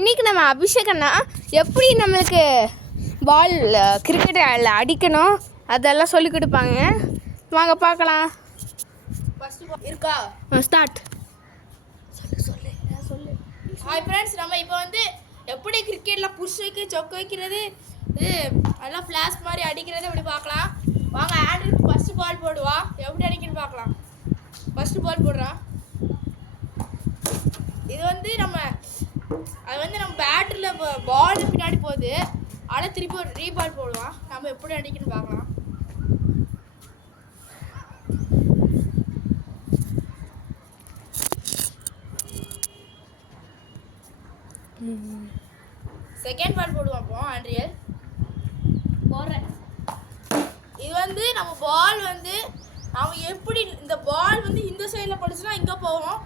இன்றைக்கி நம்ம அபிஷேக் அண்ணா எப்படி நம்மளுக்கு பால் கிரிக்கெட் அடிக்கணும் அதெல்லாம் சொல்லி கொடுப்பாங்க. வாங்க பார்க்கலாம். இருக்கா ஸ்டார்ட். சொல்லு. ஹாய் ஃப்ரெண்ட்ஸ், நம்ம இப்போ வந்து எப்படி கிரிக்கெட்டில் புஷ் வைக்க சொக்க வைக்கிறது இது அதெல்லாம் ஃப்ளாஷ் மாதிரி அடிக்கிறது எப்படி பார்க்கலாம். வாங்க. ஆண்ட்ருக்கு ஃபஸ்ட்டு பால் போடுவா, எப்படி அடிக்கணும்னு பார்க்கலாம். ஃபஸ்ட்டு பால் போடுறான். இது வந்து நம்ம பேட்டரியில் பால் பின்னாடி போகுது, ஆனால் திருப்பி ஒரு ரீபால் போடுவான். நம்ம எப்படி அடிக்கணும்னு பார்க்கலாம். செகண்ட் பால் போடுவோம். அப்போ ஆண்ட்ரியல் போடுறேன். இது வந்து நம்ம பால் வந்து நம்ம எப்படி இந்த பால் வந்து இந்த சைடில் படிச்சுன்னா இங்கே போவோம்.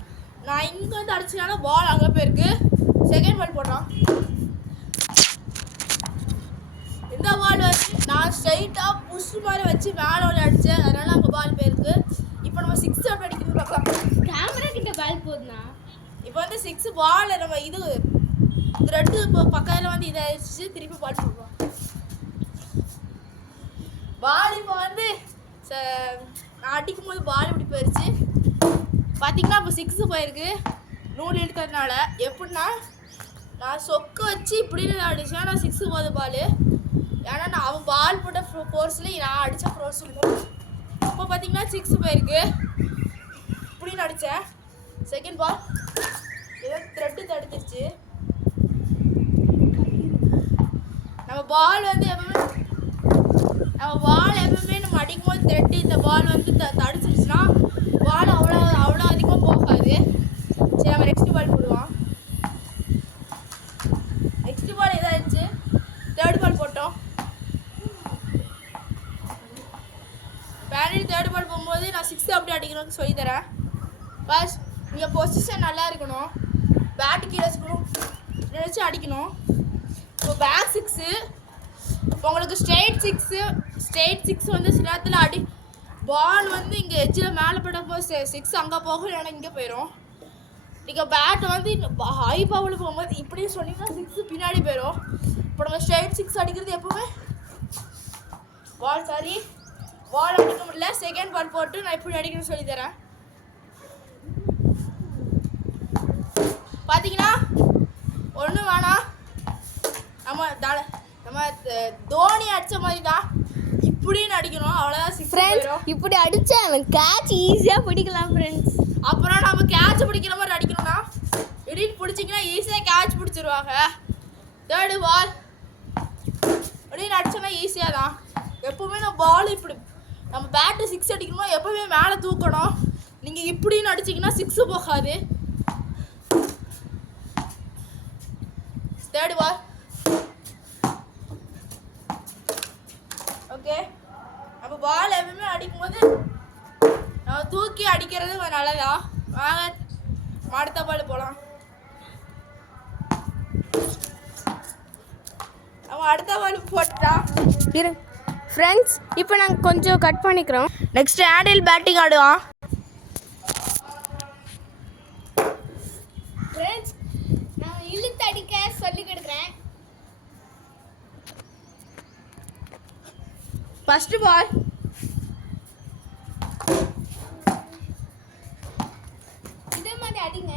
நான் இங்கே வந்து அடிச்சனால பால் அங்கே போயிருக்கு. செகண்ட் பால் போடுறான். இந்த பால் வந்து நான் ஸ்ட்ரைட்டாக புஷ் மாதிரி வச்சு மேலே ஒன்று அடித்தேன், அதனால அங்கே பால் போயிருக்கு. இப்போ நம்ம 6 எப்படி அடிக்கிறது பார்க்கலாம். கேமரா கிட்ட பால் போதுண்ணா. இப்போ வந்து 6 பால் நம்ம இது த்ரெட்டு இப்போ பக்கத்தில் வந்து இதை அடிச்சு திருப்பி பால் போடுவோம். பால் இப்போ வந்து நான் அடிக்கும் போது பால் இப்படி போயிடுச்சு பார்த்தீங்கன்னா. இப்போ 6 போயிருக்கு நூல் எடுக்கிறதுனால. எப்படின்னா நான் சொக்க வச்சு இப்படின்னு அடித்தேன், நான் 6 போகுது பால். ஏன்னா நான் அவன் பால் போட்ட ஃபோர்ஸில் நான் அடித்த ஃபோர்ஸ் இருக்கும். இப்போ பார்த்தீங்கன்னா 6 போயிருக்கு. இப்படின்னு அடித்தேன். செகண்ட் பால் ஏதோ த்ரெட்டு தடுத்துருச்சு. நம்ம பால் வந்து எப்பவுமே நம்ம அடிக்கும் போது த்ரெட்டு இந்த பால் வந்து தடுத்துருச்சுன்னா பால் அவ்வளோ அதிகமாக போகாது. சரி, நம்ம நெக்ஸ்ட் பால் போடுவோம். நெக்ஸ்ட் பால் எதாச்சு தேர்ட் பால் போட்டோம். பேனல் தேர்ட் பால் போகும்போது நான் 6 அப்படி அடிக்கணும்னு சொல்லித்தரேன். ஃபர்ஸ்ட் இங்கே பொசிஷன் நல்லா இருக்கணும், பேட்டு கீழே வச்சுக்கணும், நினச்சி அடிக்கணும். இப்போ பேக் 6 உங்களுக்கு ஸ்ட்ரெயிட் 6 வந்து சில நேரத்தில் அடி பால் வந்து இங்கே எஜ்ஜில் மேலே படும்போது 6 அங்கே போகும், இல்லைன்னா இங்கே போயிடும். நீங்கள் பேட்டை வந்து ஹை பவரில் போகும்போது இப்படி சொன்னீங்கன்னா 6 பின்னாடி போயிடும். இப்போ நம்ம ஸ்ட்ரெயிட் 6 அடிக்கிறது எப்போவுமே பால் அடிக்க முடியல. செகண்ட் பால் போட்டு நான் இப்படி அடிக்கணும்னு சொல்லித்தரேன். பார்த்தீங்கன்னா ஒன்றும் வேணாம், நம்ம தோனி அடித்த மாதிரி தான் இப்படின்னு அடிக்கணும், அவ்வளோதான். 6 ஃப்ரெண்ட்ஸ் இப்படி அடித்தா அவன் கேட்ச் ஈஸியாக பிடிக்கலாம் ஃப்ரெண்ட்ஸ். அப்புறம் நம்ம கேட்ச் பிடிக்கிற மாதிரி அடிக்கணும்னா திடீர்னு பிடிச்சிங்கன்னா ஈஸியாக கேட்ச் பிடிச்சிருவாங்க. தேர்டு பால் அப்படின்னு அடிச்சோன்னா ஈஸியாக தான். எப்போவுமே நம்ம பால் இப்படி நம்ம பேட்டு 6 அடிக்கணும்னா எப்போவுமே மேலே தூக்கணும். நீங்கள் இப்படின்னு அடிச்சிங்கன்னா 6 போகாது. Third ball okay. நம்ம பால் எப்பவுமே அடிக்கும்போது நம்ம தூக்கி அடிக்கிறது நல்லதா. வாங்க அடுத்த பால் போகலாம். நம்ம அடுத்த பால் போட்டா ஃப்ரெண்ட்ஸ் இப்போ நாங்கள் கொஞ்சம் கட் பண்ணிக்கிறோம். நெக்ஸ்ட் ஆண்டில் பேட்டிங் ஆடுவான். ஃப்ரெண்ட்ஸ் நான் இழுத்து அடிக்க சொல்லி கொடுக்குறேன். ஃபர்ஸ்ட் பால் இதே மாதிரி அடிங்க.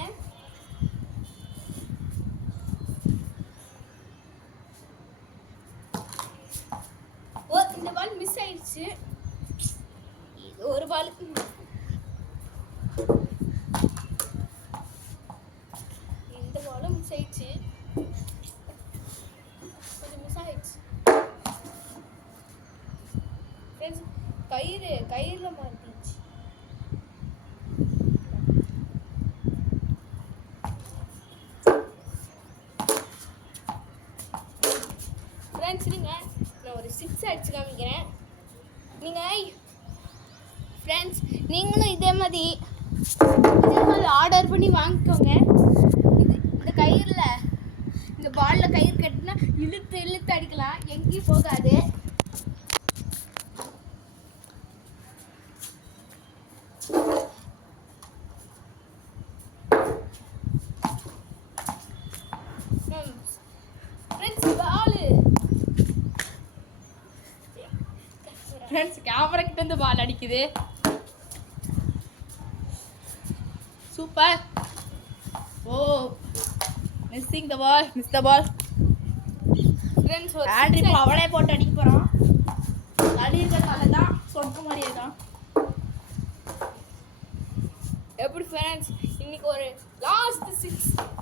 இந்த பால் மிஸ் ஆயிடுச்சு. இது ஒரு பால். இந்த பாலும் மிஸ் ஆயிடுச்சு, கொஞ்சம் மிஸ் ஆயிடுச்சு. கயிறுல மாட்டிச்சு. ஃப்ரெண்ட்ஸ் நீங்கள் நான் ஒரு 6 அடிச்சு காமிக்கிறேன். ஃப்ரெண்ட்ஸ் நீங்களும் இதே மாதிரி ஆர்டர் பண்ணி வாங்கிக்கோங்க. இந்த கயிறில் இந்த பாலில் கயிறு கட்டினா இழுத்து அடிக்கலாம், எங்கேயும் போகாது. ஃப்ரெண்ட்ஸ் கேமரா கிட்ட இருந்து பால் அடிக்குது. Super. Oh missing the ball, miss the ball. Friends ஒரு ஆண்ட்ரி இப்போ அவளே போட்டு அடிக்க போகிறான். அடி இருக்கிறதால தான் சொன்ன மாதிரியே தான். எப்படி ஃப்ரெண்ட்ஸ் இன்னைக்கு ஒரு லாஸ்ட் 6